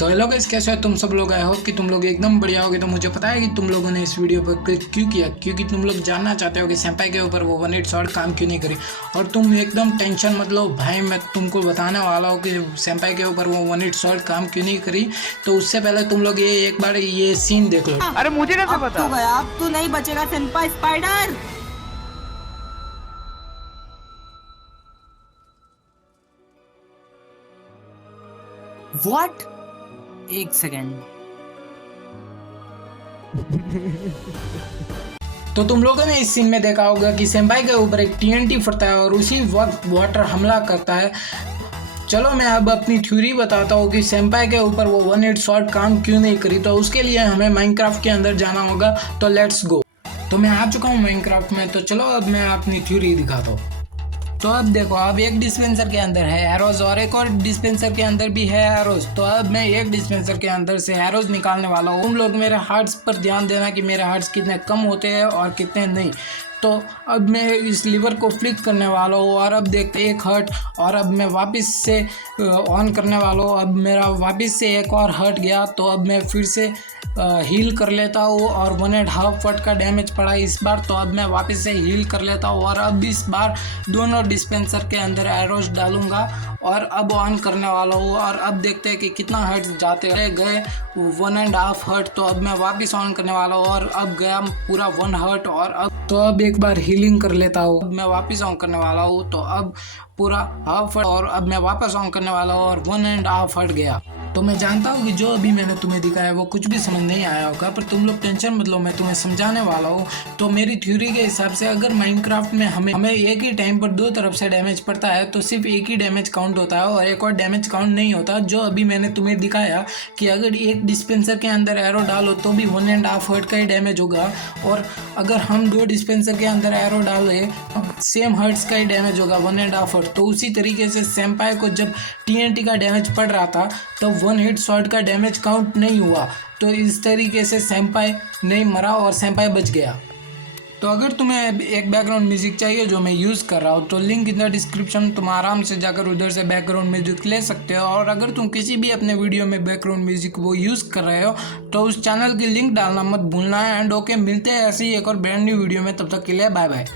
तो hello guys, कैसे हो तुम सब लोग। आई होप कि तुम लोग एकदम बढ़िया होगे। तो मुझे पता है कि तुम लोगों ने इस वीडियो पर क्लिक क्यों किया, क्योंकि तुम लोग जानना चाहते हो कि सेंपाई के ऊपर वो 1 8 शॉट काम क्यों नहीं करी। और तुम एकदम टेंशन मत लो भाई, मैं तुमको बताने वाला हूँ कि सेंपाई के ऊपर वो 1 8 शॉट काम क्यों नहीं करी। तो उससे पहले तुम लोग ये एक बार ये सीन देख लो। अरे मुझे कैसे अब पता। तो गया, अब तू नहीं बचेगा सेंपाई स्पाइडर। व्हाट? एक सेकेंड। तो तुम लोगों ने इस सीन में देखा होगा कि सेंपाई के ऊपर एक टीएनटी फटता है और उसी वक्त वाटर हमला करता है। चलो मैं अब अपनी थ्योरी बताता हूँ कि सेंपाई के ऊपर वो 1 8 शॉट काम क्यों नहीं करी। तो उसके लिए हमें माइनक्राफ्ट के अंदर जाना होगा। तो लेट्स गो। तो मैं आ चुका हूँ माइनक्राफ्ट में। तो चलो अब मैं अपनी थ्योरी दिखाता हूँ। तो अब देखो, अब एक डिस्पेंसर के अंदर है एरोज और एक और डिस्पेंसर के अंदर भी है एरोज। तो अब मैं एक डिस्पेंसर के अंदर से एरोज निकालने वाला हूँ। तुम लोग मेरे हार्ट्स पर ध्यान देना कि मेरे हार्ट्स कितने कम होते हैं और कितने नहीं। तो अब मैं इस लीवर को फ्लिक करने वाला हूँ और अब देखते एक हर्ट। और अब मैं वापस से ऑन करने वाला हूँ। अब मेरा वापस से एक और हर्ट गया। तो अब मैं फिर से हील कर लेता हूँ और 1 1/2 फट का डैमेज पड़ा इस बार। तो अब मैं वापस से हील कर लेता हूँ और अब इस बार दोनों डिस्पेंसर के अंदर एरोज डालूंगा और अब ऑन करने वाला हूँ। और अब देखते हैं कि कितना हर्ट जाते हैं। गए 1 1/2 हर्ट। तो अब मैं वापस ऑन करने वाला हूँ और अब गया पूरा 1 हर्ट। और अब एक बार हीलिंग कर लेता हूँ। अब मैं वापस ऑन करने वाला हूँ। तो अब पूरा हाफ हर्ट और अब मैं वापस ऑन करने वाला हूँ और 1 1/2 हर्ट गया। तो मैं जानता हूँ कि जो अभी मैंने तुम्हें दिखाया वो कुछ भी समझ नहीं आया होगा, पर तुम लोग टेंशन मत लो, मैं तुम्हें समझाने वाला हूँ। तो मेरी थ्योरी के हिसाब से अगर माइनक्राफ्ट में हमें एक ही टाइम पर दो तरफ से डैमेज पड़ता है तो सिर्फ एक ही डैमेज काउंट होता है और एक और डैमेज काउंट नहीं होता। जो अभी मैंने तुम्हें दिखाया कि अगर एक डिस्पेंसर के अंदर एरो डालो तो भी 1 1/2 हर्ट का ही डैमेज होगा। और अगर हम दो डिस्पेंसर के अंदर एरो डालें सेम हर्ट्स का ही डैमेज होगा 1 1/2 हर्ट। तो उसी तरीके से सेंपाई को जब टीएनटी का डैमेज पड़ रहा था तो 1 हिट शॉट का डैमेज काउंट नहीं हुआ। तो इस तरीके से सेंपाई नहीं मरा और सेंपाई बच गया। तो अगर तुम्हें एक बैकग्राउंड म्यूजिक चाहिए जो मैं यूज़ कर रहा हूँ तो लिंक इन द डिस्क्रिप्शन, तुम आराम से जाकर उधर से बैकग्राउंड म्यूजिक ले सकते हो। और अगर तुम किसी भी अपने वीडियो में बैकग्राउंड म्यूजिक वो यूज़ कर रहे हो तो उस चैनल की लिंक डालना मत भूलना है। एंड ओके, मिलते हैं ऐसे ही एक और ब्रांड न्यू वीडियो में। तब तक के लिए बाय बाय।